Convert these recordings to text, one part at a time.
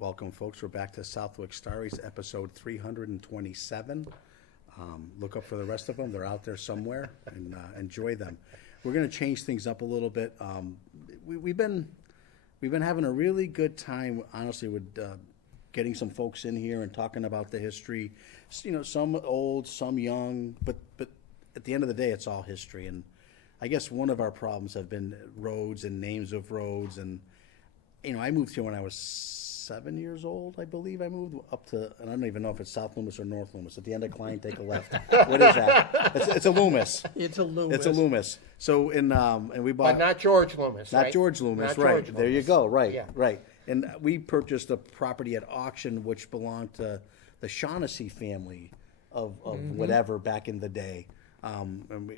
Welcome, folks. We're back to Southwick Stories, episode 327. Look up for the rest of them. They're out there somewhere, and enjoy them. We're going to change things up a little bit. We've been having a really good time, honestly, with getting some folks in here and talking about the history. You know, some old, some young, but at the end of the day, it's all history. And I guess one of our problems have been roads and names of roads. And you know, I moved here when I was 7 years old, I believe. I moved up to, and I don't even know if it's South Loomis or North Loomis. At the end of Klein, take a left. What is that? It's a Loomis. It's a Loomis. It's a Loomis. So and we bought. But not George Loomis, Not right? George Loomis, Not right? George There you Loomis. go, right, Yeah. right. And we purchased a property at auction which belonged to the Shaughnessy family of whatever back in the day. And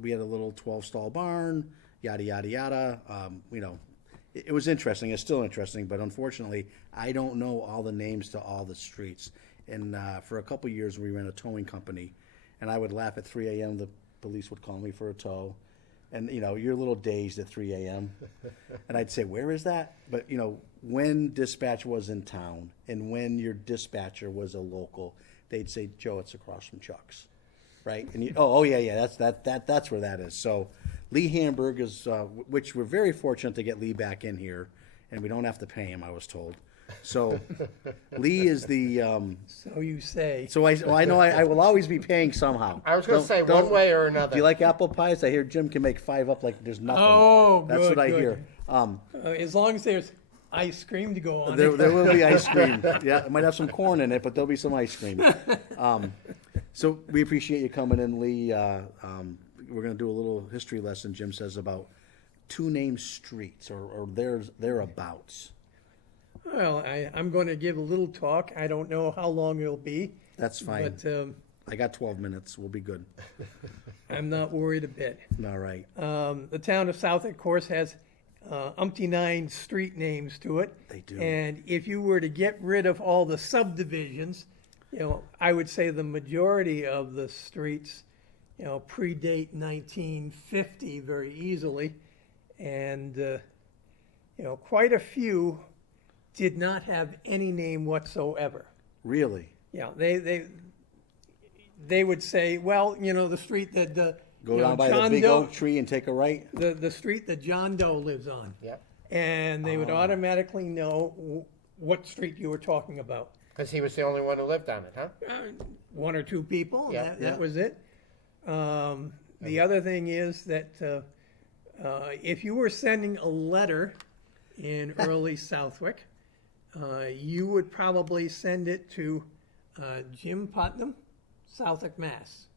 we had a little 12-stall barn, yada yada yada. You know. It was interesting. It's still interesting, but unfortunately, I don't know all the names to all the streets. And for a couple of years, we ran a towing company, and I would laugh at 3 a.m. The police would call me for a tow, and you know, you're a little dazed at 3 a.m. And I'd say, "Where is that?" But you know, when dispatch was in town, and when your dispatcher was a local, they'd say, "Joe, it's across from Chuck's." Right, and oh yeah, that's where that is. So Lee Hamberg is, which we're very fortunate to get Lee back in here, and we don't have to pay him, I was told. So Lee is the. So you say. So I know I will always be paying somehow. I was going to say one way or another. Do you like apple pies? I hear Jim can make 5 up like there's nothing. Oh, that's good, what I good. hear. As long as there's ice cream to go on There it. will be ice cream. Yeah, it might have some corn in it, but there'll be some ice cream. So we appreciate you coming in, Lee. We're going to do a little history lesson, Jim says, about 2 named streets or thereabouts. Well, I'm going to give a little talk. I don't know how long it'll be. That's fine. But I got 12 minutes. We'll be good. I'm not worried a bit. All right. The town of Southwick, of course, has umpty-nine street names to it. They do. And if you were to get rid of all the subdivisions, you know, I would say the majority of the streets, you know, predate 1950 very easily. And, you know, quite a few did not have any name whatsoever. Really? Yeah, they would say, well, you know, the street that Go you know, down by John the big Doe, oak tree and take a right? the street that John Doe lives on. Yep. And they would automatically know what street you were talking about. Because he was the only one who lived on it, huh? 1 or 2 people, Yeah. that was it. The other thing is that if you were sending a letter in early Southwick, you would probably send it to Jim Putnam, Southwick, Mass.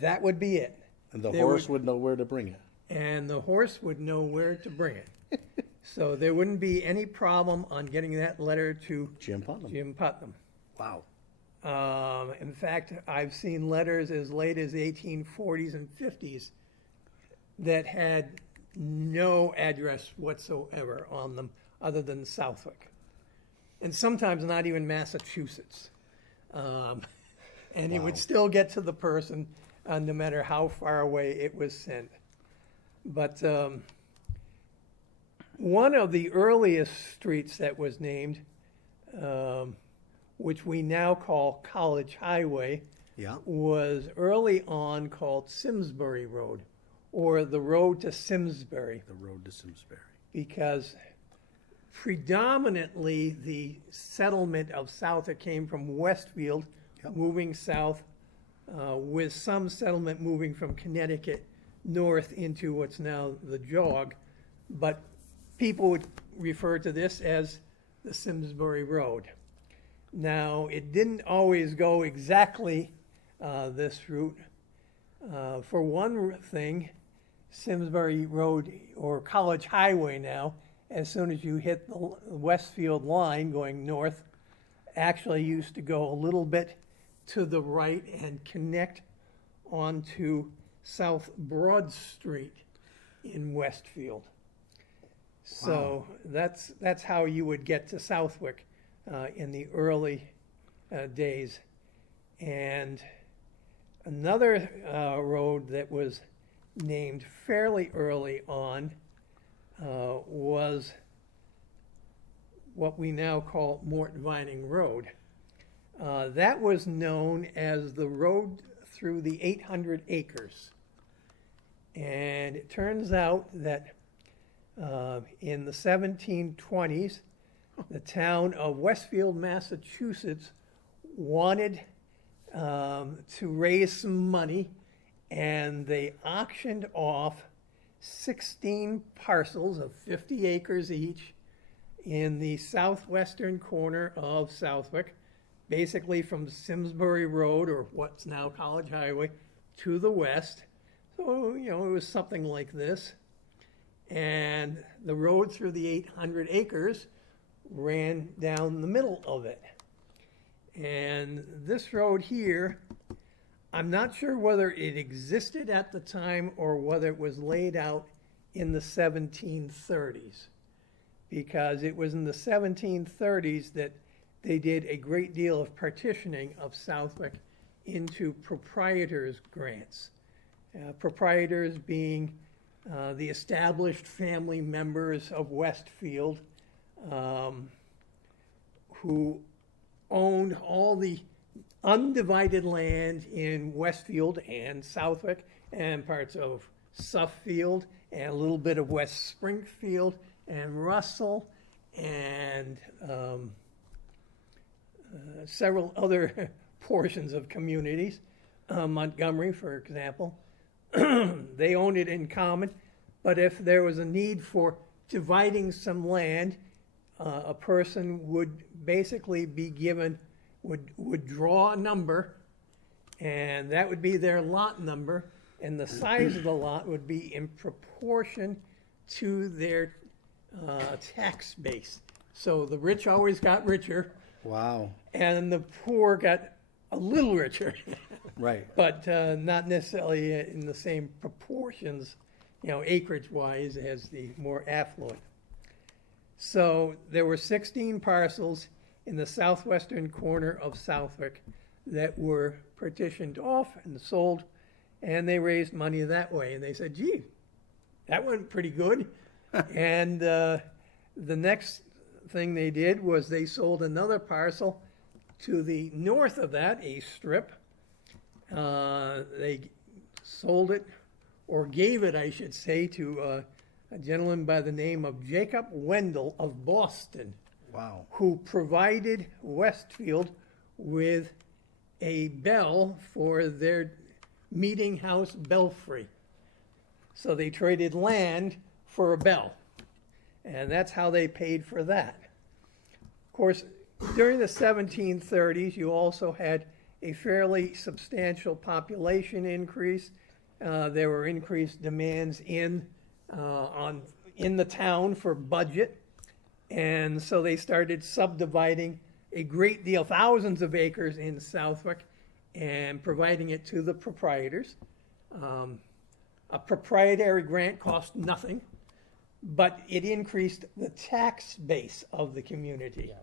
That would be it. And the There horse would know where to bring it. And the horse would know where to bring it. So there wouldn't be any problem on getting that letter to Jim Putnam. Jim Putnam. Wow. In fact, I've seen letters as late as the 1840s and 50s that had no address whatsoever on them other than Southwick. And sometimes not even Massachusetts. And it would still get to the person no matter how far away it was sent. But one of the earliest streets that was named, which we now call College Highway, Yeah. was early on called Simsbury Road, or the road to Simsbury, The road to Simsbury. because predominantly the settlement of Southwick came from Westfield, moving south, with some settlement moving from Connecticut north into what's now the Jog. But people would refer to this as the Simsbury Road. Now, it didn't always go exactly this route. For one thing, Simsbury Road, or College Highway now, as soon as you hit the Westfield line going north, actually used to go a little bit to the right and connect onto South Broad Street in Westfield. So that's how you would get to Southwick in the early days. And another road that was named fairly early on was what we now call Morton Vining Road. That was known as the road through the 800 acres. And it turns out that in the 1720s, the town of Westfield, Massachusetts wanted to raise some money, and they auctioned off 16 parcels of 50 acres each in the southwestern corner of Southwick, basically from Simsbury Road, or what's now College Highway, to the west. So, it was something like this. And the road through the 800 acres ran down the middle of it. And this road here, I'm not sure whether it existed at the time or whether it was laid out in the 1730s. Because it was in the 1730s that they did a great deal of partitioning of Southwick into proprietors' grants. Proprietors being the established family members of Westfield, who owned all the undivided land in Westfield and Southwick and parts of Suffield and a little bit of West Springfield and Russell and several other portions of communities. Montgomery, for example. They owned it in common, but if there was a need for dividing some land, a person would basically be given, would draw a number, and that would be their lot number, and the size of the lot would be in proportion to their tax base. So the rich always got richer, Wow. and the poor got a little richer. Right. But not necessarily in the same proportions, acreage-wise as the more affluent. So there were 16 parcels in the southwestern corner of Southwick that were partitioned off and sold, and they raised money that way. And they said, gee, that went pretty good. And the next thing they did was they sold another parcel to the north of that, a strip. They sold it, or gave it, I should say, to a gentleman by the name of Jacob Wendell of Boston, Wow. who provided Westfield with a bell for their meeting house belfry. So they traded land for a bell, and that's how they paid for that. Of course, during the 1730s, you also had a fairly substantial population increase. There were increased demands in the town for budget, and so they started subdividing a great deal, thousands of acres in Southwick, and providing it to the proprietors. A proprietary grant cost nothing, but it increased the tax base of the community. Yeah.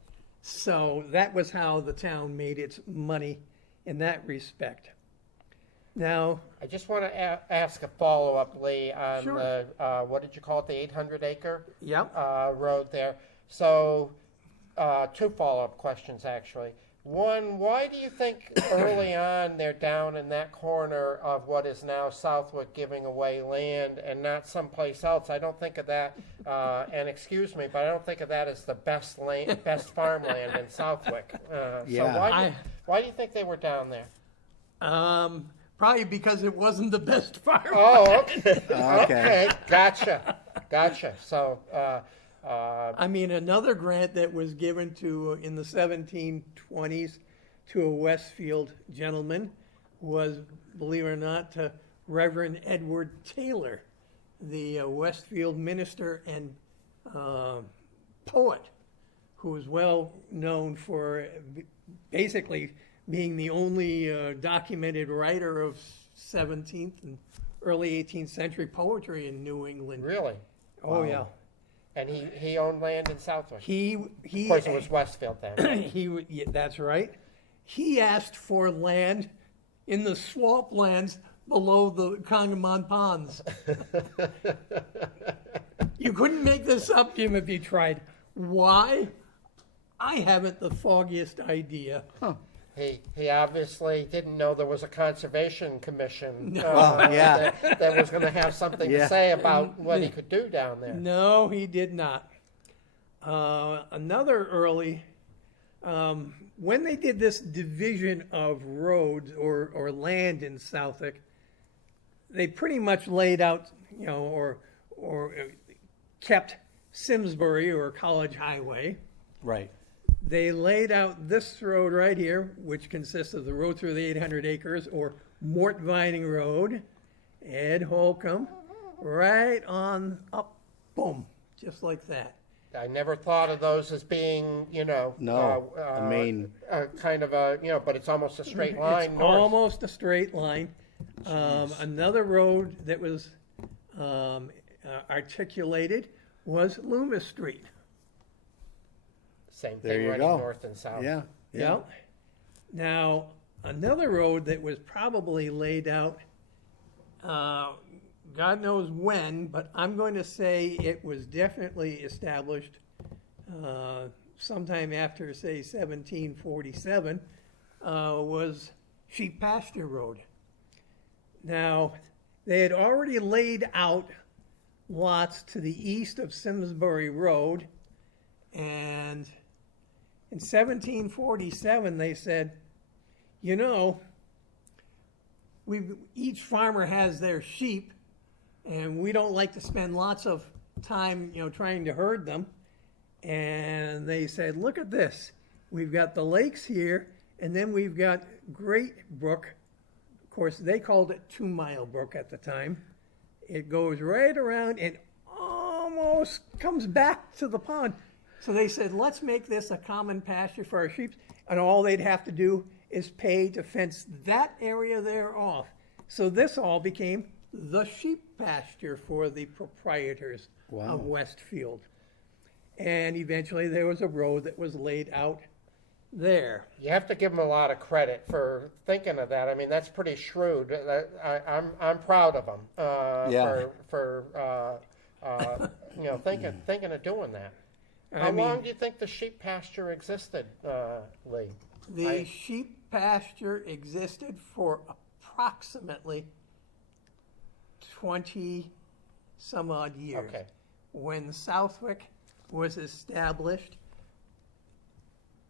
So that was how the town made its money in that respect. Now, I just want to ask a follow-up, Lee, on Sure. the, what did you call it, the 800-acre yep, road there? So, two follow-up questions, actually. One, why do you think early on they're down in that corner of what is now Southwick giving away land and not someplace else? I don't think of that, and excuse me, but I don't think of that as the best land, best farmland in Southwick. Yeah. So why do you think they were down there? probably because it wasn't the best farm. Oh, okay. Okay. Okay, gotcha. So, I mean, another grant that was given to, in the 1720s, to a Westfield gentleman was, believe it or not, to Reverend Edward Taylor, the Westfield minister and poet, who was well known for basically being the only documented writer of 17th and early 18th century poetry in New England. really? Oh, Wow. yeah. And he owned land in Southwick? He Of course, it was Westfield then. yeah, that's right. He asked for land in the swamplands below the Congamon Ponds. You couldn't make this up, Jim, if you tried. Why? I haven't the foggiest idea. He obviously didn't know there was a conservation commission Well, yeah. that was going to have something to Yeah. say about what he could do down there. No, he did not. Another early, when they did this division of roads or land in Southwick, they pretty much laid out, or kept Simsbury or College Highway. Right. They laid out this road right here, which consists of the road through the 800 acres, or Mort Vining Road, Ed Holcomb, right on up, boom, just like that. I never thought of those as being, No, the main- kind of a, but it's almost a straight line It's north. almost a straight line. Another road that was articulated was Loomis Street. Same There thing you running go. north and south. Yeah. Yep. Now, another road that was probably laid out, God knows when, but I'm going to say it was definitely established sometime after, say, 1747, was Sheep Pasture Road. Now, they had already laid out lots to the east of Simsbury Road, and in 1747, they said, each farmer has their sheep, and we don't like to spend lots of time, trying to herd them. And they said, look at this. We've got the lakes here, and then we've got Great Brook. Of course, they called it 2 Mile Brook at the time. It goes right around and almost comes back to the pond. So they said, let's make this a common pasture for our sheep, and all they'd have to do is pay to fence that area there off. So this all became the sheep pasture for the proprietors of Westfield. And eventually there was a road that was laid out there. You have to give them a lot of credit for thinking of that. I mean, that's pretty shrewd. I'm proud of them for thinking of doing that. How long do you think the sheep pasture existed, Lee? The sheep pasture existed for approximately 20 some odd years. Okay. When Southwick was established,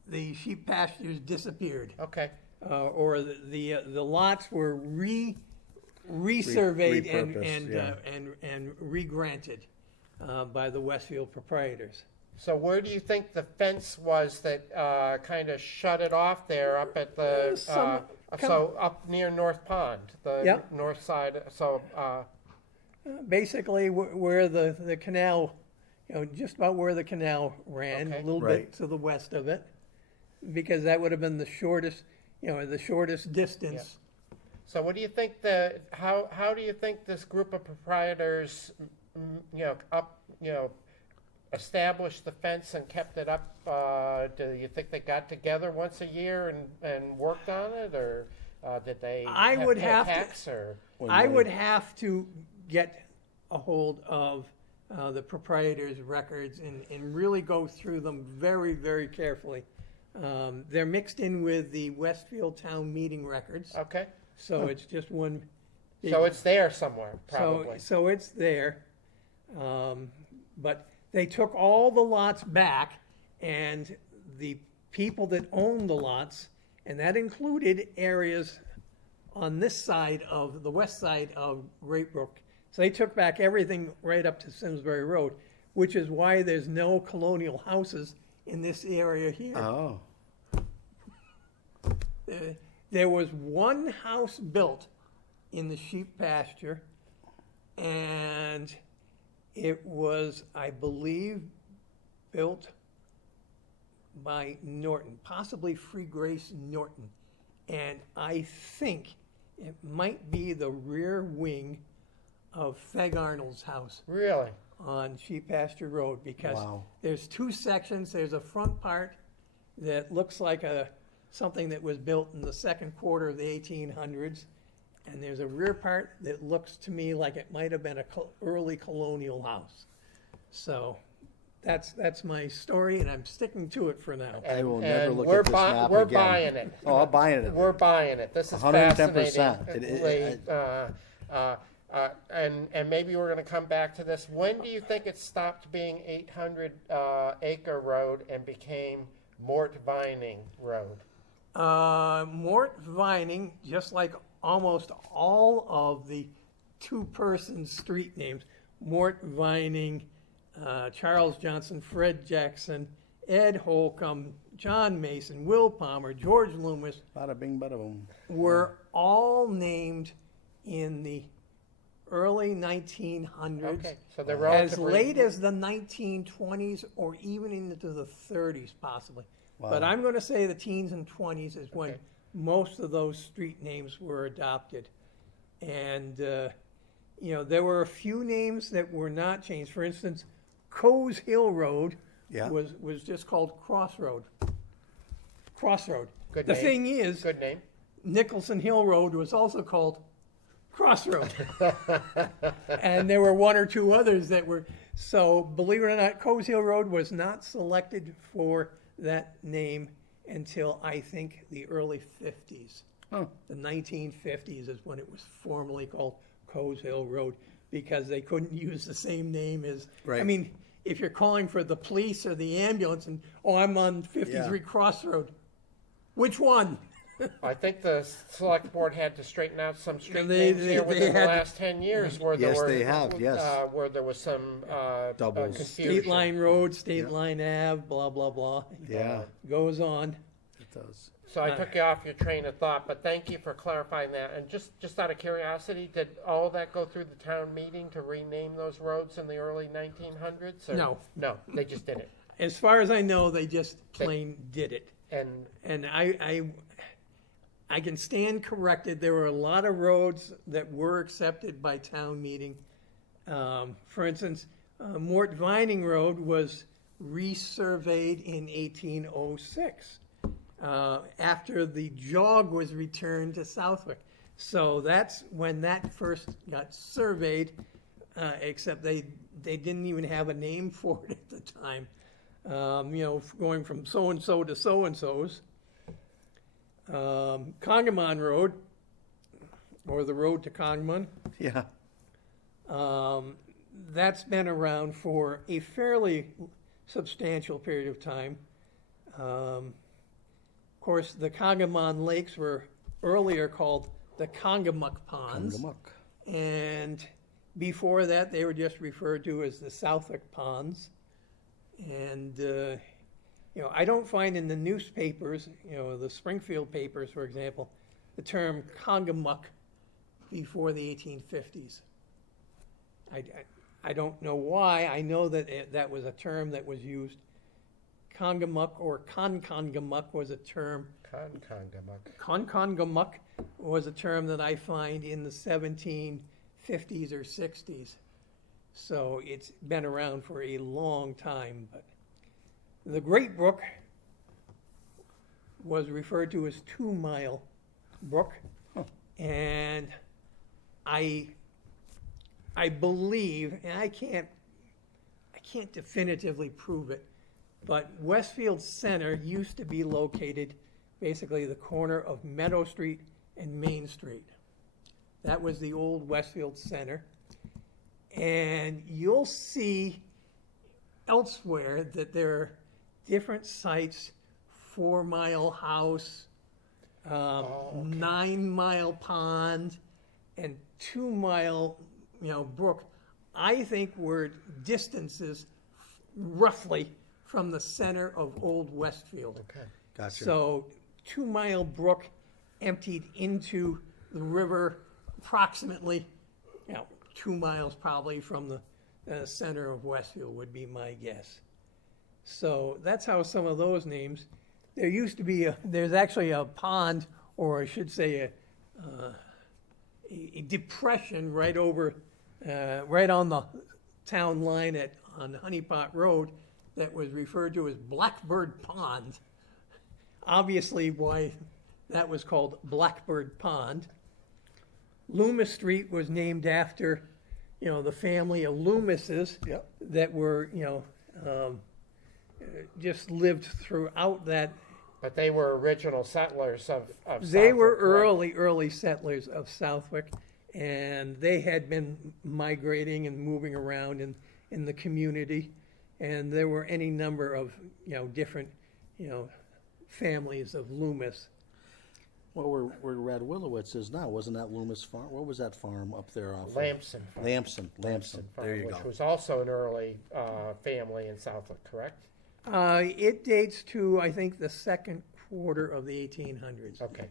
the sheep pastures disappeared. Okay. Or the lots were resurveyed repurposed, and re-granted by the Westfield proprietors. So where do you think the fence was that kind of shut it off there up at the, so up near North Pond, the Yep. north side, so, Basically, where the canal, just about where the canal ran, Okay. a little Right. bit to the west of it, because that would have been the shortest, the shortest distance. so what do you think how do you think this group of proprietors, established the fence and kept it up? Do you think they got together once a year and worked on it, or did they I would pay have to- tax, or? I would have to get a hold of the proprietors' records and really go through them very, very carefully. They're mixed in with the Westfield Town Meeting records, Okay, so it's just one. big- so it's there somewhere, probably. So it's there. But they took all the lots back, and the people that owned the lots, and that included areas on this side of, the west side of Great Brook. So they took back everything right up to Simsbury Road, which is why there's no colonial houses in this area here. Oh. There was one house built in the sheep pasture, and it was, I believe, built by Norton, possibly Free Grace Norton. And I think it might be the rear wing of Feg Arnold's house Really? on Sheep Pasture Road, because Wow. there's two sections. There's a front part that looks like something that was built in the second quarter of the 1800s, and there's a rear part that looks to me like it might have been a early colonial house. So that's my story, and I'm sticking to it for now. I will never And look we're at this map we're again. buying it. Oh, I'm buying it. We're buying it. This is 110%. fascinating. And maybe we're going to come back to this. When do you think it stopped being 800 acre road and became Mort Vining Road? Mort Vining, just like almost all of the two-person street names, Mort Vining, Charles Johnson, Fred Jackson, Ed Holcomb, John Mason, Will Palmer, George Loomis, Bada bing, bada boom. were all named in the early 1900s. Okay, so they're As relatively late as the 1920s or even into the 30s, possibly. But I'm going to say the teens and 20s is when Okay. most of those street names were adopted. And, there were a few names that were not changed. For instance, Coes Hill Road Yeah. was just called Crossroad. Crossroad. Good The name. thing is, good name. Nicholson Hill Road was also called Crossroad. And there were one or two others that were, so believe it or not, Coes Hill Road was not selected for that name until I think the early 50s. Oh. The 1950s is when it was formally called Coes Hill Road because they couldn't use the same name as, I Right. mean, if you're calling for the police or the ambulance and, I'm on 53 Yeah. Crossroad, which one? I think the select board had to straighten out some street They- names they- here they within the had to- last 10 years where there Yes, were they have, yes. where there was some Doubles. confusion. State Line Road, State Yeah. Line Ave, blah, blah, blah. Yeah, Goes on. it does. So I took you off your train of thought, but thank you for clarifying that. And just out of curiosity, did all that go through the town meeting to rename those roads in the early 1900s? Or? No. No, they just did it. As far as I know, they just plain did it. And And I can stand corrected. There were a lot of roads that were accepted by town meeting. For instance, Mort Vining Road was resurveyed in 1806 after the jog was returned to Southwick. So that's when that first got surveyed, except they didn't even have a name for it at the time. Going from so-and-so to so-and-so's. Congamon Road, or the road to Congamon, Yeah, that's been around for a fairly substantial period of time. Of course, the Congamon Lakes were earlier called the Congamuck Ponds, Congamuck. and before that, they were just referred to as the Southwick Ponds. And I don't find in the newspapers, the Springfield papers, for example, the term Congamuck before the 1850s. I don't know why. I know that that was a term that was used. Congamuck or Concongamuck was a term. Concongamuck was a term that I find in the 1750s or 60s. So it's been around for a long time. But the Great Brook was referred to as 2 Mile Brook. And I believe, and I can't definitively prove it, but Westfield Center used to be located basically the corner of Meadow Street and Main Street. That was the old Westfield Center. And you'll see elsewhere that there are different sites, 4 Mile House, 9 Mile Pond, and 2 Mile, brook. I think were distances roughly from the center of Old Westfield. okay. Gotcha. So 2 Mile Brook emptied into the river approximately, 2 miles probably from the center of Westfield would be my guess. So that's how some of those names. There used to be there's actually a pond, or I should say a depression right over, right on the town line on Honeypot Road that was referred to as Blackbird Pond. Obviously why that was called Blackbird Pond. Loomis Street was named after, the family of Loomises Yep. that were, just lived throughout that. But they were original settlers of They were Southwick, correct? early settlers of Southwick, and they had been migrating and moving around in the community, and there were any number of, different, families of Loomis. Well, where Red Willowitz is now, wasn't that Loomis Farm? What was that farm up there off? Lamson Farm. Lamson. Farm, There you which go. was also an early family in Southwick, correct? It dates to, I think, the second quarter of the 1800s. Okay.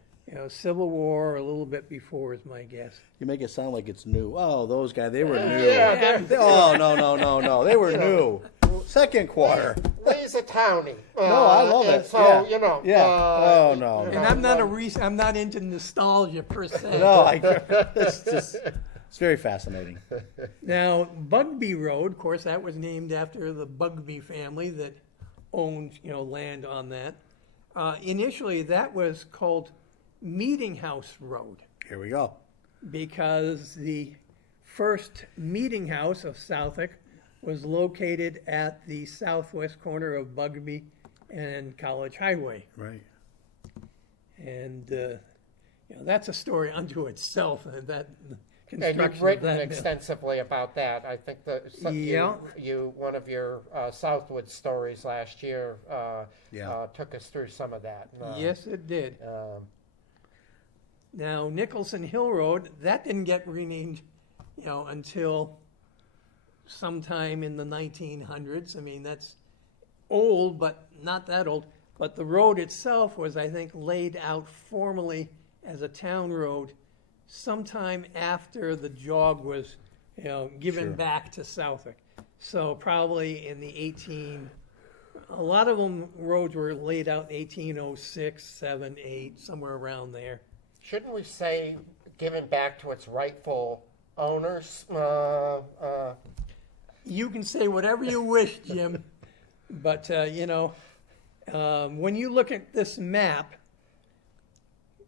Civil War, a little bit before is my guess. You make it sound like it's new. Oh, those guys, they were new. Yeah, Oh, no. They were new. Second quarter. Lee's a townie. No, I love and it. So, Yeah. Yeah. Oh, no. you And know, I'm not I'm not into nostalgia per se. No, it's very fascinating. Now, Bugby Road, of course, that was named after the Bugby family that owned, land on that. Initially, that was called Meeting House Road Here we go. because the first meeting house of Southwick was located at the southwest corner of Bugby and College Highway. Right. And, that's a story unto itself, that And construction you've of written that. extensively about that. I think that Yeah. you one of your Southwood stories last year Yeah. took us through some of that. Yes, it did. Um, Now, Nicholson Hill Road, that didn't get renamed, until sometime in the 1900s. I mean, that's old, but not that old. But the road itself was, I think, laid out formally as a town road sometime after the jog was, given Sure. back to Southwick. So probably in the a lot of them roads were laid out in 1806, 7, 8, somewhere around there. Shouldn't we say given back to its rightful owners? You can say whatever you wish, Jim, but, when you look at this map,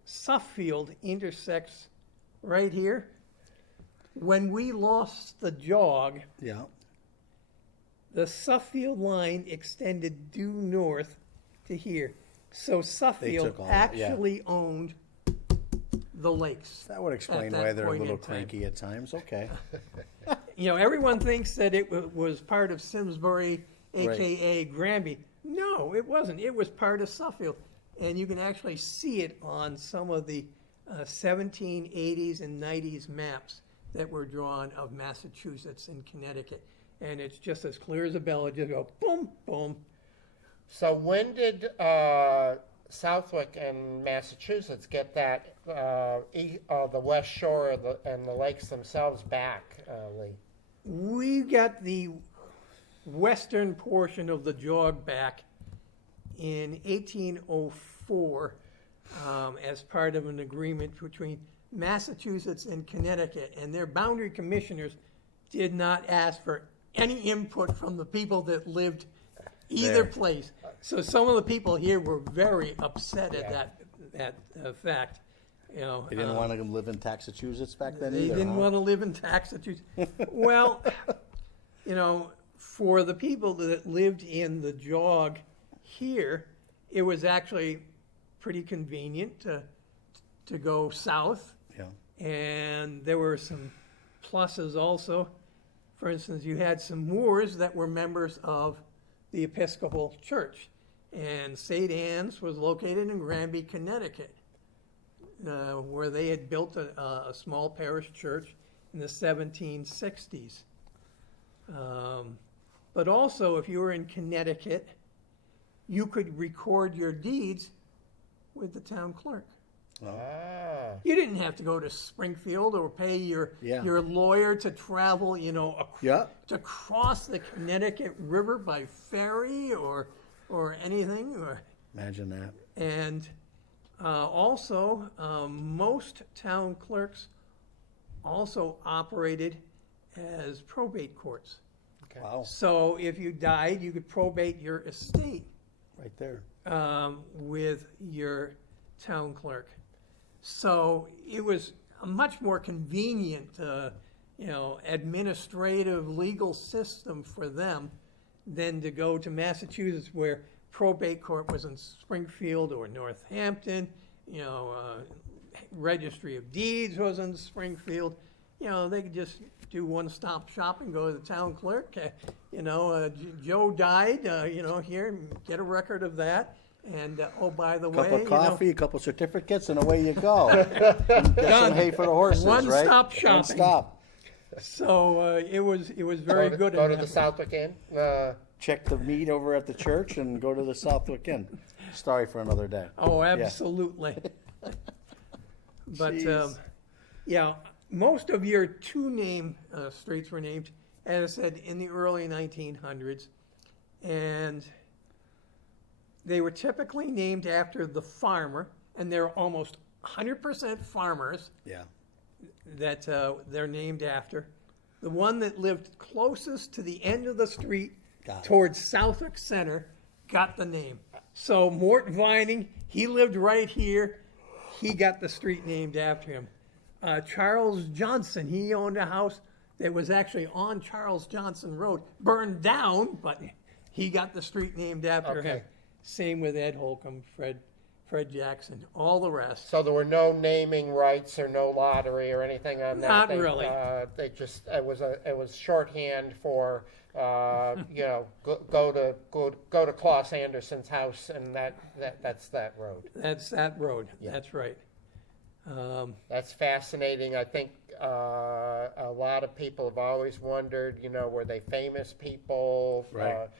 Suffield intersects right here. When we lost the jog, Yeah. the Suffield line extended due north to here. So Suffield took all that, yeah. actually owned the lakes. That would explain that why they're a point little in time. cranky at times. Okay. Everyone thinks that it was part of Simsbury, Right. AKA Granby. No, it wasn't. It was part of Suffield. And you can actually see it on some of the 1780s and 90s maps that were drawn of Massachusetts and Connecticut. And it's just as clear as a bell. It just go boom, boom. So when did Southwick and Massachusetts get that the west shore and the lakes themselves back, Lee? We got the western portion of the jog back in 1804 as part of an agreement between Massachusetts and Connecticut, and their boundary commissioners did not ask for any input from the people that lived either There. place. So some of the people here were very upset Yeah. at that fact. They didn't want to live in Massachusetts back then They either. didn't huh? want to live in Massachusetts. Well, for the people that lived in the jog here, it was actually pretty convenient to go south. Yeah. And there were some pluses also. For instance, you had some Moors that were members of the Episcopal Church. And St. Anne's was located in Granby, Connecticut, where they had built a small parish church in the 1760s. But also, if you were in Connecticut, you could record your deeds with the town clerk. Ah, You didn't have to go to Springfield or pay your lawyer to travel, Yeah. to cross the Connecticut River by ferry or anything. Imagine that. And also, most town clerks also operated as probate courts. okay. Wow. So if you died, you could probate your estate Right there. with your town clerk. So it was a much more convenient, administrative legal system for them than to go to Massachusetts where probate court was in Springfield or Northampton, registry of deeds was in Springfield. They could just do one-stop shop and go to the town clerk. Joe died, here, get a record of that. And, oh, by the way, Cup of coffee, a couple certificates, and away you go. Get some hay for the horses, right? One-stop shopping. One stop. So it was very good. Go in to that the way. Southwick Inn. Check the meat over at the church and go to the Southwick Inn. Story for another day. Oh, absolutely. But, Jeez. most of your two-name streets were named, as I said, in the early 1900s. And they were typically named after the farmer, and they're almost 100% farmers Yeah. that they're named after. The one that lived closest to the end of the street Got it. towards Southwick Center got the name. So Mort Vining, he lived right here. He got the street named after him. Charles Johnson, he owned a house that was actually on Charles Johnson Road, burned down, but he got the street named after him. Okay. Same with Ed Holcomb, Fred Jackson, all the rest. So there were no naming rights or no lottery or anything on that. Not really. They just it was shorthand for go to Claus Anderson's house, and that's that road. That's that road. Yeah. That's right. That's fascinating. I think a lot of people have always wondered, were they famous people? Right.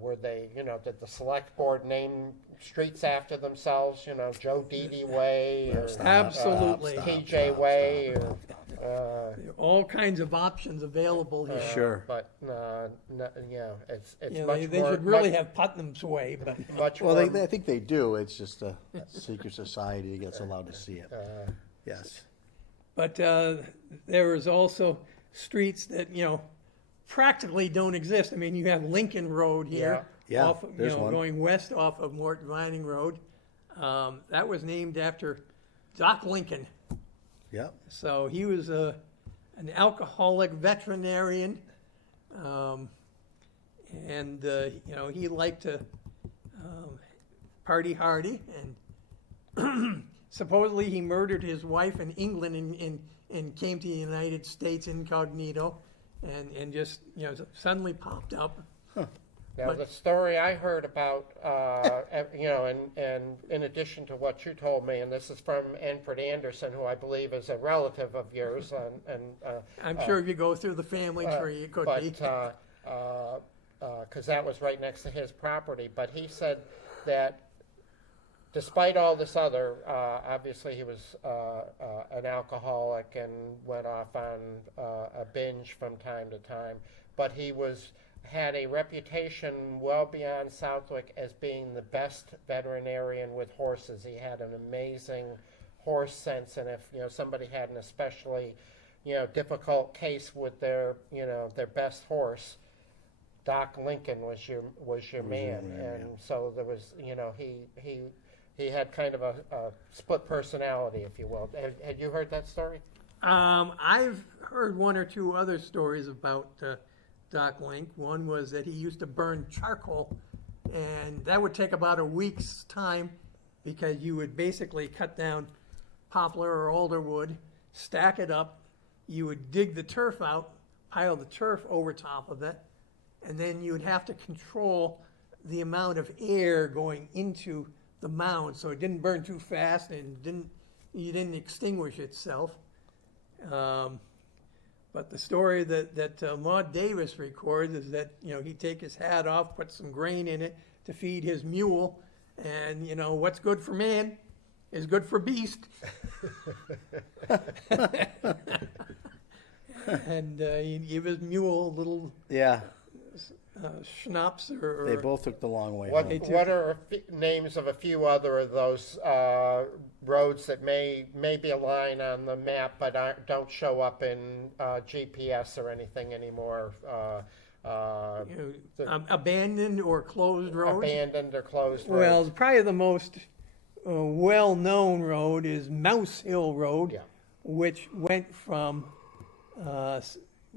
Were they, did the select board name streets after themselves? Joe Didi Way or Absolutely. TJ Way or. There are all kinds of options available here. Sure. But it's You know, much they more. should really have Putnam's Way, but much Well, more. I think they do. It's just a secret society that gets allowed to see it. Yes. there is also streets that practically don't exist. I mean, you have Lincoln Road here, Yeah. Yeah, off, there's one. going west off of Mort Vining Road. That was named after Doc Lincoln. Yep. So he was an alcoholic veterinarian, and he liked to party hardy, and supposedly he murdered his wife in England and came to the United States incognito, and just suddenly popped up. Now, the story I heard about, and in addition to what you told me, and this is from Enfred Anderson, who I believe is a relative of yours, I'm sure if you go through the family tree, it could be. Because that was right next to his property. But he said that despite all this other, obviously he was an alcoholic and went off on a binge from time to time, but he had a reputation well beyond Southwick as being the best veterinarian with horses. He had an amazing horse sense, and if somebody had an especially difficult case with their best horse, Doc Lincoln was your man. And so there was he had kind of a split personality, if you will. Had you heard that story? I've heard one or two other stories about Doc Link. One was that he used to burn charcoal, and that would take about a week's time because you would basically cut down poplar or alder wood, stack it up, you would dig the turf out, pile the turf over top of it, and then you would have to control the amount of air going into the mound so it didn't burn too fast and you didn't extinguish itself. But the story that Maud Davis records is that he'd take his hat off, put some grain in it to feed his mule, and what's good for man is good for beast. And he'd give his mule a little schnapps or. They both took the long way What home. are names of a few other of those roads that may be a line on the map but don't show up in GPS or anything anymore? Abandoned or closed roads? Abandoned or closed Well, roads? probably the most well-known road is Mouse Hill Road, which went from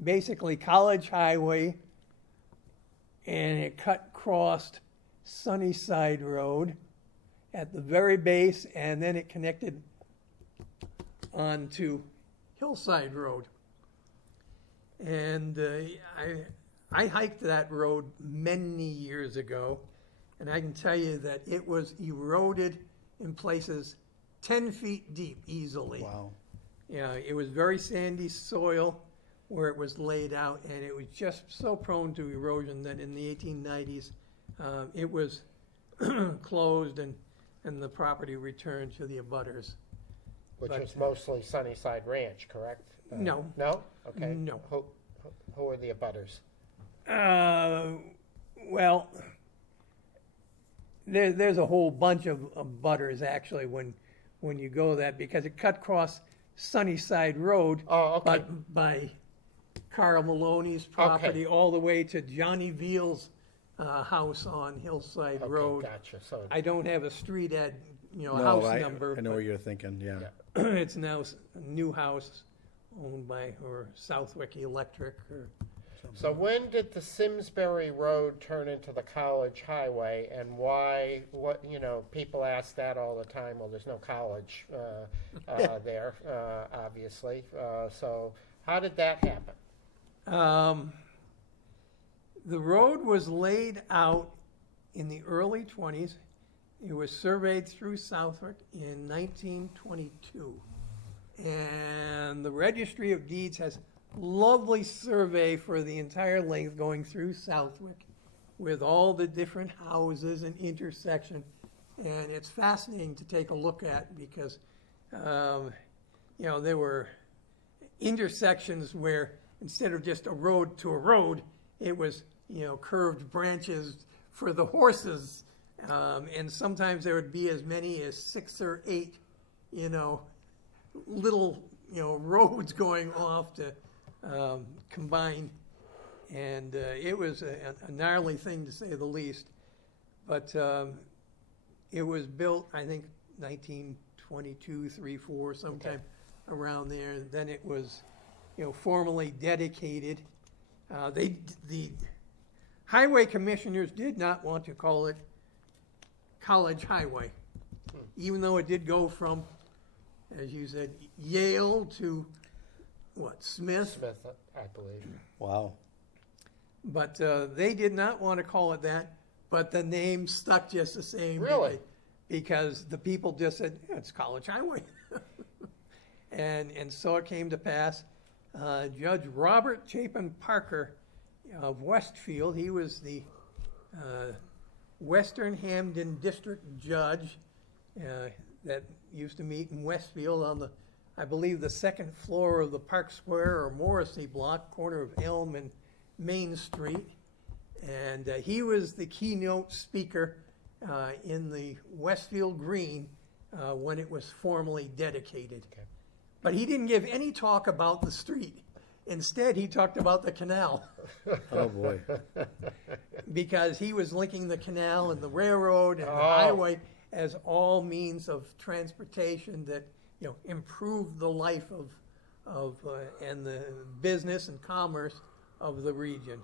basically College Highway and it crossed Sunnyside Road at the very base, and then it connected onto Hillside Road. And I hiked that road many years ago, and I can tell you that it was eroded in places 10 feet deep easily. Wow. Yeah, it was very sandy soil where it was laid out, and it was just so prone to erosion that in the 1890s, it was closed and the property returned to the abutters. Which But, is mostly Sunnyside Ranch, correct? No. No? Okay. No. Who are the abutters? Well, there's a whole bunch of butters actually when you go that, because it cut across Sunnyside Road, Oh, okay. but by Carl Maloney's property all the way to Johnny Veal's house on Hillside Okay, Road. gotcha. So, I don't have a street ad, a No, house I number. know but what you're thinking, yeah. it's now a new house owned by or Southwick Electric or something. so when did the Simsbury Road turn into the College Highway, and why? What people ask that all the time. Well, there's no college there, obviously. So how did that happen? The road was laid out in the early 20s. It was surveyed through Southwick in 1922. And the Registry of Deeds has lovely survey for the entire length going through Southwick with all the different houses and intersection. And it's fascinating to take a look at because, there were intersections where instead of just a road to a road, it was, curved branches for the horses. And sometimes there would be as many as 6 or 8, little, roads going off to combine. And it was a gnarly thing to say the least. But it was built, I think, 1922, 3, 4, sometime around there. Then it was, formally dedicated. The highway commissioners did not want to call it College Highway, even though it did go from, as you said, Yale to Smith. Smith, I believe. Wow. But they did not want to call it that, but the name stuck just the same. Really? Because the people just said, "Yeah, it's College Highway." and so it came to pass. Judge Robert Chapin Parker of Westfield, he was the Western Hamden District Judge that used to meet in Westfield on I believe, the second floor of the Park Square or Morrissey block, corner of Elm and Main Street. And he was the keynote speaker in the Westfield Green when it was formally dedicated. Okay. But he didn't give any talk about the street. Instead, he talked about the canal. Oh, boy. Because he was linking the canal and the railroad and the Oh. highway as all means of transportation that improve the life of and the business and commerce of the region.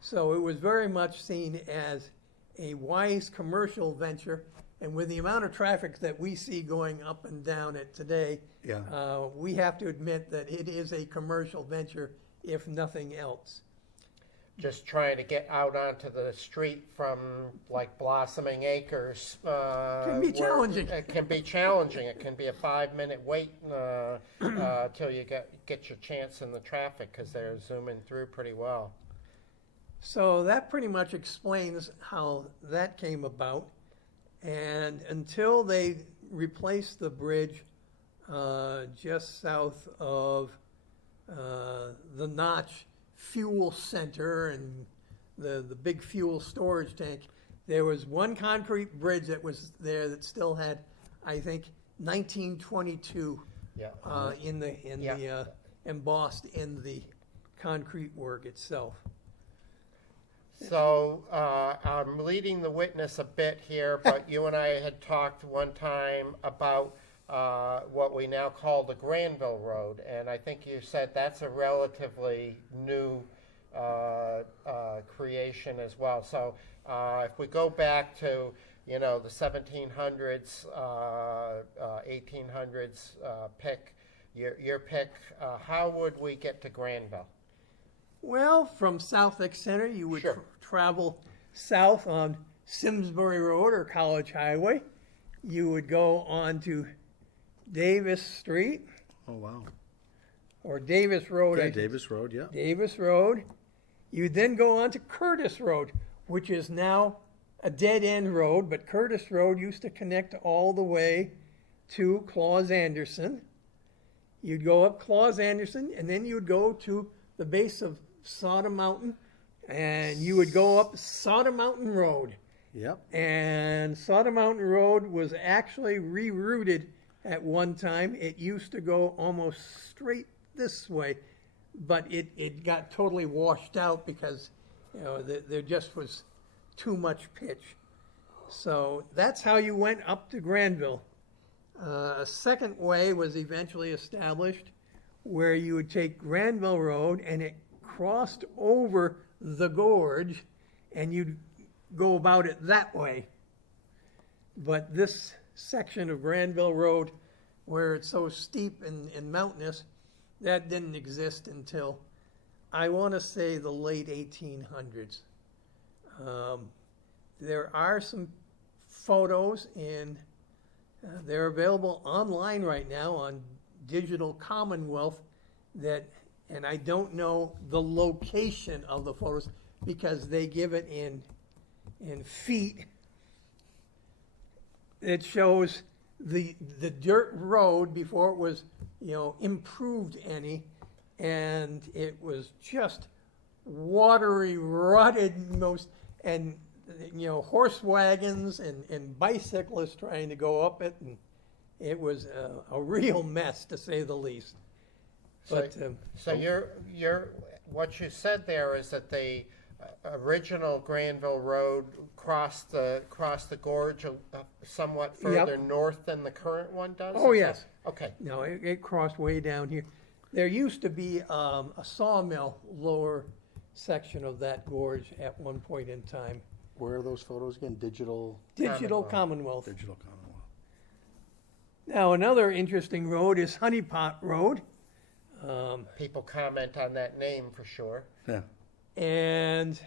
So it was very much seen as a wise commercial venture, and with the amount of traffic that we see going up and down it today, Yeah. we have to admit that it is a commercial venture, if nothing else. Just trying to get out onto the street from like Blossoming Acres. Can be challenging. It can be challenging. It can be a 5-minute wait till you get your chance in the traffic because they're zooming through pretty well. So that pretty much explains how that came about. And until they replaced the bridge just south of the Notch Fuel Center and the big fuel storage tank, there was one concrete bridge that was there that still had, I think, 1922 Yeah. embossed in the concrete work itself. So I'm leading the witness a bit here, but you and I had talked one time about what we now call the Granville Road, and I think you said that's a relatively new creation as well. So if we go back to, you know, the 1700s, 1800s pick, your pick, how would we get to Granville? Well, from Southwick Center, you would Sure. travel south on Simsbury Road or College Highway. You would go on to Davis Street Oh, wow. or Davis Road. Yeah, I should Davis Road, yeah. Davis Road. You then go on to Curtis Road, which is now a dead-end road, but Curtis Road used to connect all the way to Claus Anderson. You'd go up Claus Anderson, and then you'd go to the base of Sodom Mountain, and you would go up Sodom Mountain Road. Yep. And Sodom Mountain Road was actually rerouted at one time. It used to go almost straight this way, but it got totally washed out because, you know, there just was too much pitch. So that's how you went up to Granville. A second way was eventually established where you would take Granville Road and it crossed over the gorge and you'd go about it that way. But this section of Granville Road, where it's so steep and mountainous, that didn't exist until, I want to say, the late 1800s. There are some photos and they're available online right now on Digital Commonwealth and I don't know the location of the photos because they give it in feet. It shows the dirt road before it was, you know, improved any, and it was just watery, rutted and you know, horse wagons and bicyclists trying to go up it, and it was a real mess to say the least. But So you're what you said there is that the original Granville Road crossed the gorge somewhat further north than the current one does? Oh, Is yes. that- Okay. no, it crossed way down here. There used to be a sawmill lower section of that gorge at one point in time. Where are those photos again? Digital Commonwealth. Commonwealth. Now, another interesting road is Honeypot Road. People comment on that name for sure. Yeah. And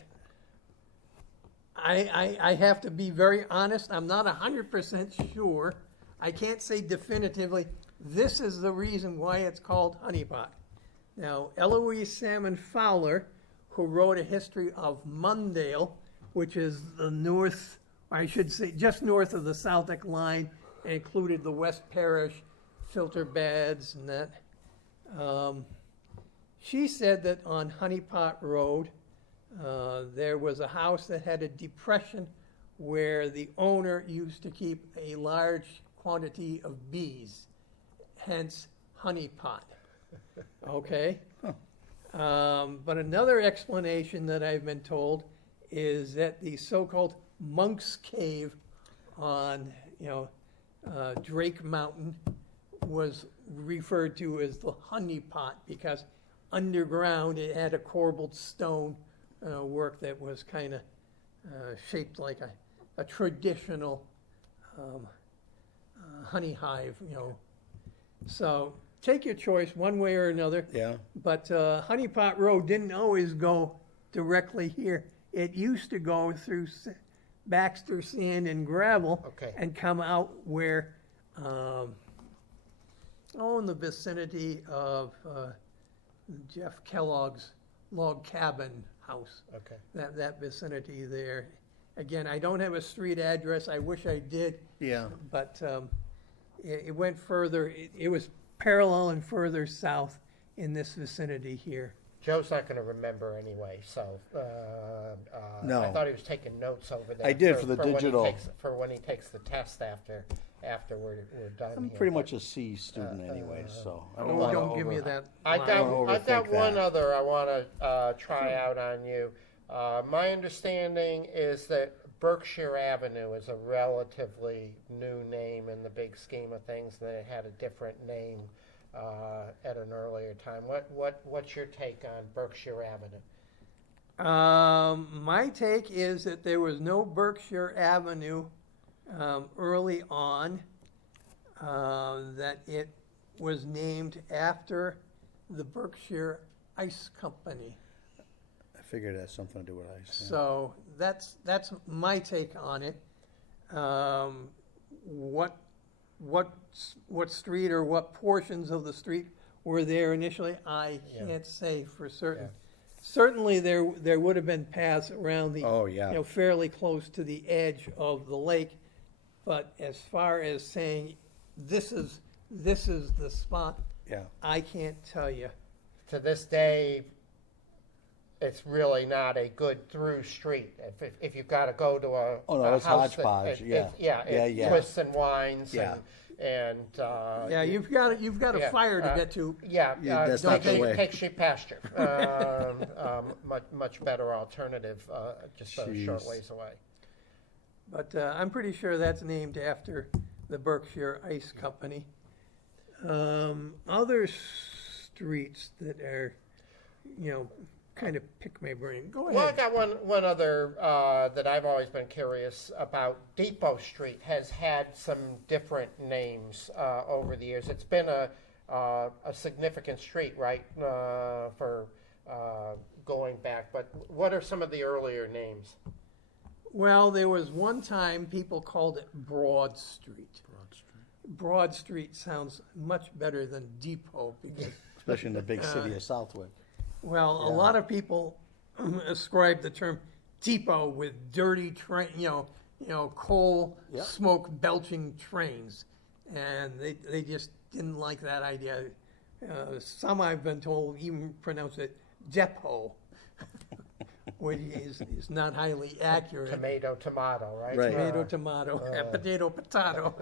I have to be very honest, I'm not 100% sure. I can't say definitively, this is the reason why it's called Honeypot. Now, Eloise Salmon Fowler, who wrote a history of Mundale, which is the north, I should say, just north of the Southwick line, and included the West Parish filter beds and that. She said that on Honeypot Road, there was a house that had a depression where the owner used to keep a large quantity of bees, hence Honeypot. Okay? But another explanation that I've been told is that the so-called Monk's Cave on, you know, Drake Mountain was referred to as the honey pot because underground it had a corbelled stone work that was kind of shaped like a traditional honey hive, you know. So take your choice one way or another. Yeah. But Honeypot Road didn't always go directly here. It used to go through Baxter Sand and Gravel Okay. and come out where, in the vicinity of Jeff Kellogg's log cabin house. Okay. That vicinity there. Again, I don't have a street address. I wish I did, Yeah. but it went further. It was parallel and further south in this vicinity here. Joe's not going to remember anyway, so No. I thought he was taking notes over there. I did for the digital. For when he takes the test after we're done. I'm here. pretty much a C student anyway, so I don't Oh, want to don't give me that. I've line. got wanna I've got overthink one that. other I want to try out on you. My understanding is that Berkshire Avenue is a relatively new name in the big scheme of things. That it had a different name at an earlier time. What's your take on Berkshire Avenue? My take is that there was no Berkshire Avenue early on, that it was named after the Berkshire Ice Company. I figured it has something to do with ice. Yeah. So that's my take on it. What street or what portions of the street were there initially, I Yeah. can't say for certain. Yeah. Certainly, there would have been paths around the, Oh, yeah. fairly close to the edge of the lake. But as far as saying this is the spot, Yeah. I can't tell you. To this day, it's really not a good through street. If you've got to go to a Oh, no, a it's house hodgepodge, yeah. it Yeah. twists and winds Yeah. and Yeah, you've got a yeah, fire to get to. yeah, Yeah, that's not the way. take sheep pasture. Much better alternative, just a short Jeez. ways away. But I'm pretty sure that's named after the Berkshire Ice Company. Other streets that are, kind of pick my brain. Go Well, I ahead. got one other that I've always been curious about. Depot Street has had some different names over the years. It's been a significant street, right, for going back. But what are some of the earlier names? Well, there was one time people called it Broad Street. Broad Street sounds much better than Depot because, Especially in the big city of Southwick. well, a lot of people ascribe the term depot with dirty train, coal Yep. smoke belching trains, and they just didn't like that idea. Some I've been told even pronounce it depot, which is not highly accurate. Tomato, right? Right. Tomato, tomato, potato, potato.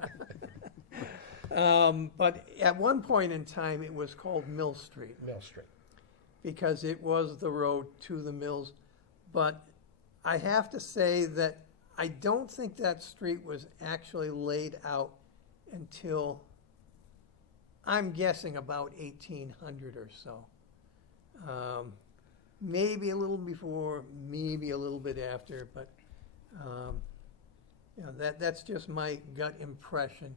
But at one point in time, it was called Mill Street Mill Street. because it was the road to the mills. But I have to say that I don't think that street was actually laid out until, I'm guessing, about 1800 or so. Maybe a little before, maybe a little bit after, but that's just my gut impression.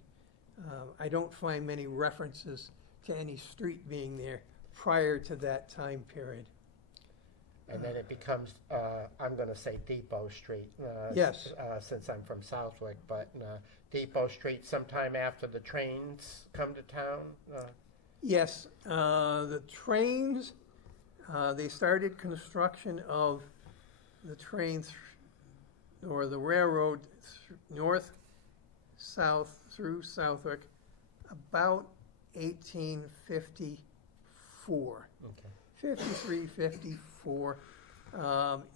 I don't find many references to any street being there prior to that time period. And then it becomes, I'm going to say Depot Street. Yes. Since I'm from Southwick, but Depot Street sometime after the trains come to town. Yes, the trains, they started construction of the trains or the railroad north, south through Southwick about 1854. Okay. 53, 54.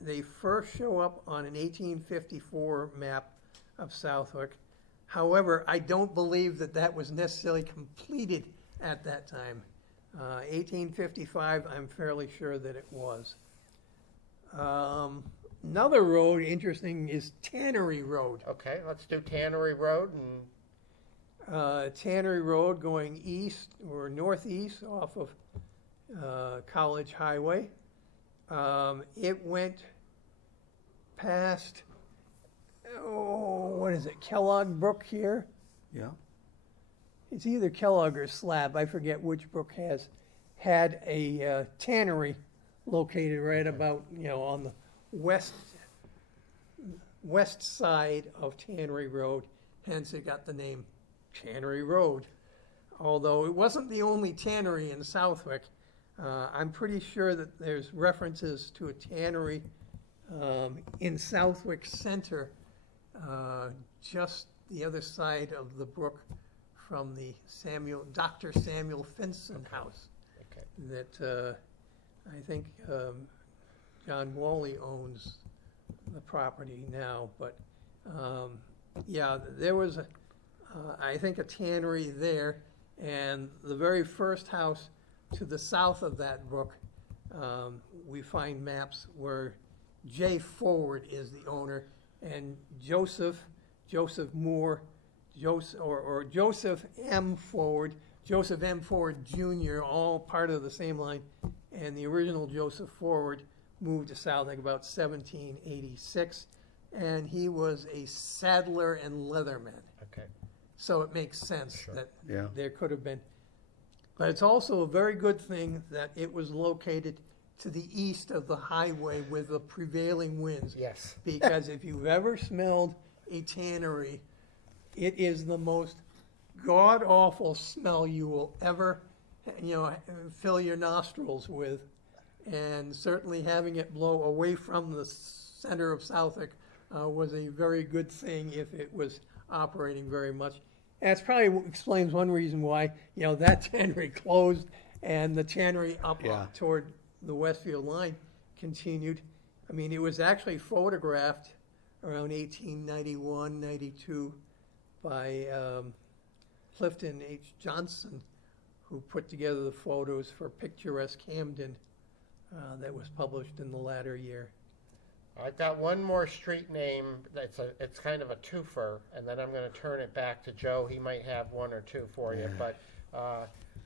They first show up on an 1854 map of Southwick. However, I don't believe that was necessarily completed at that time. 1855, I'm fairly sure that it was. Another road interesting is Tannery Road. Okay, let's do Tannery Road and Tannery Road going east or northeast off of College Highway. It went past, what is it, Kellogg Brook here? Yeah. It's either Kellogg or Slab. I forget which brook had a tannery located right about, on the west side of Tannery Road. Hence, it got the name Tannery Road. Although it wasn't the only tannery in Southwick. I'm pretty sure that there's references to a tannery in Southwick Center, just the other side of the brook from the Dr. Samuel Finson house okay. that I think John Wally owns the property now. But yeah, there was, I think, a tannery there, and the very first house to the south of that brook, we find maps where J. Forward is the owner, and Joseph Moore, Joseph M. Forward Jr., all part of the same line. And the original Joseph Forward moved to Southwick about 1786, and he was a saddler and leatherman. Okay. So it makes sense that Yeah. there could have been. But it's also a very good thing that it was located to the east of the highway with the prevailing winds. Yes. Because if you've ever smelled a tannery, it is the most god-awful smell you will ever, fill your nostrils with. And certainly having it blow away from the center of Southwick was a very good thing if it was operating very much. And it's probably explains one reason why, that tannery closed and the tannery up toward the Westfield line continued. I mean, it was actually photographed around 1891, 92 by Clifton H. Johnson, who put together the photos for Picturesque Camden that was published in the latter year. I've got one more street name it's kind of a twofer, and then I'm going to turn it back to Joe. He might have one or two for you. But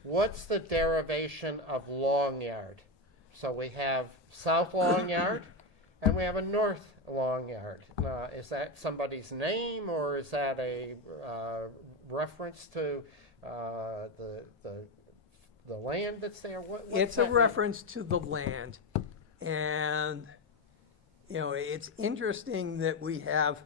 what's the derivation of Long Yard? So we have South Long Yard, and we have a North Long Yard. Is that somebody's name, or is that a reference to the land that's there? It's a reference to the land, and it's interesting that we have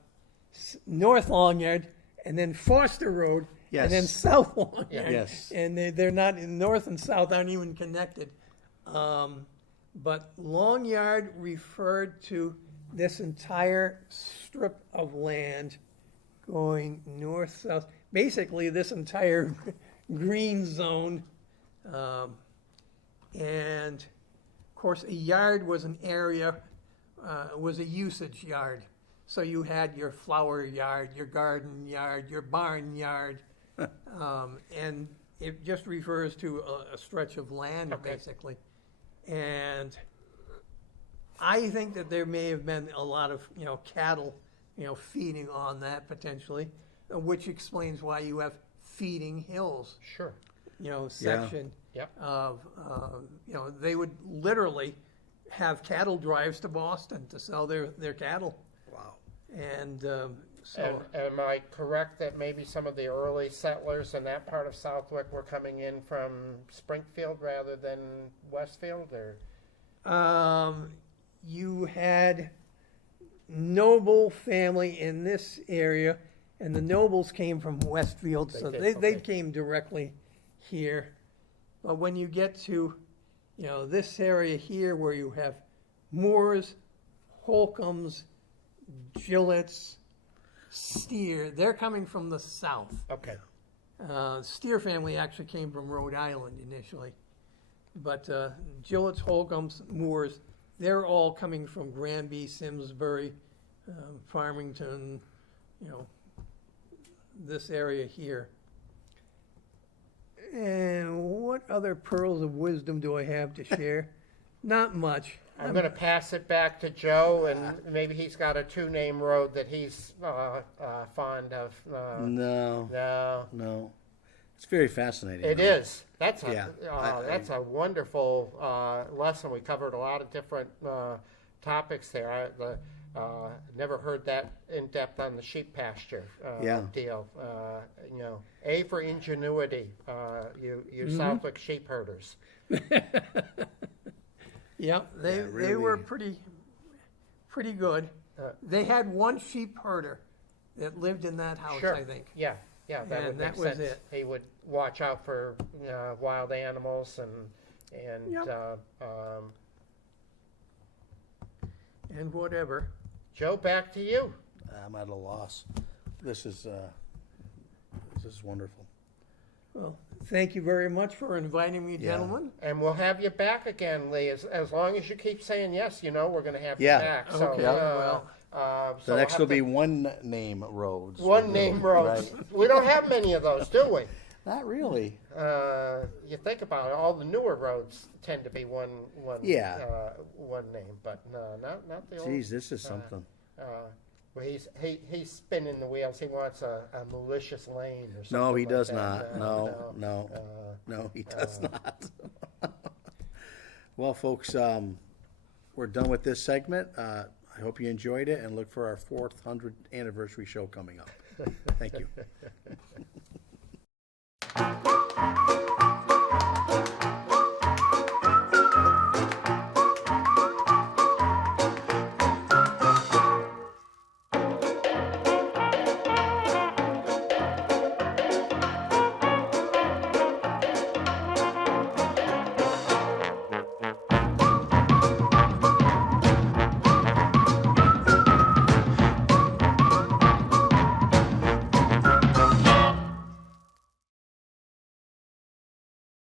North Long Yard and then Foster Road and then South Long Yard, Yes. and they're not in north and south aren't even connected. But Long Yard referred to this entire strip of land going north south, basically this entire green zone. And of course, a yard was an area, was a usage yard. So you had your flower yard, your garden yard, your barn yard, and it just refers to a stretch of land, basically. And I think that there may have been a lot of, cattle, feeding on that potentially, which explains why you have feeding hills. Sure. Section Yep. of, they would literally have cattle drives to Boston to sell their cattle. Wow. And And am I correct that maybe some of the early settlers in that part of Southwick were coming in from Springfield rather than Westfield, or? You had noble family in this area, and the nobles came from Westfield, so they came directly here. But when you get to, this area here where you have Moores, Holcombs, Gillett's, Steer, they're coming from the south. Okay. Steer family actually came from Rhode Island initially. But Gillett's, Holcombs, Moores, they're all coming from Granby, Simsbury, Farmington, this area here. And what other pearls of wisdom do I have to share? Not much. I'm going to pass it back to Joe, and maybe he's got a two-name road that he's fond of. No. It's very fascinating. It is. That's a Yeah, that's a wonderful lesson. We covered a lot of different topics there. Never heard that in depth on the sheep pasture deal. A for ingenuity. You Southwick sheep herders. Yeah, they were pretty good. They had one sheep herder that lived in that house, Sure. I think. Yeah, that would And make that was sense. it. He would watch out for wild animals and And whatever. Joe, back to you. I'm at a loss. This is wonderful. Well, thank you very much for inviting me, gentlemen. And we'll have you back again, Lee. As long as you keep saying yes, we're going to have you Yeah. back. So, Okay, well, The so next we'll will have be to- one name roads. one name roads. Right. We don't have many of those, do we? Not really. You think about it, all the newer roads tend to be one name, but no, not the old. Geez, this is something. Well, he's spinning the wheels. He wants a malicious lane or something. No, he like does that. not. No, he does not. Well, folks, we're done with this segment. I hope you enjoyed it and look for our 400th anniversary show coming up. Thank you.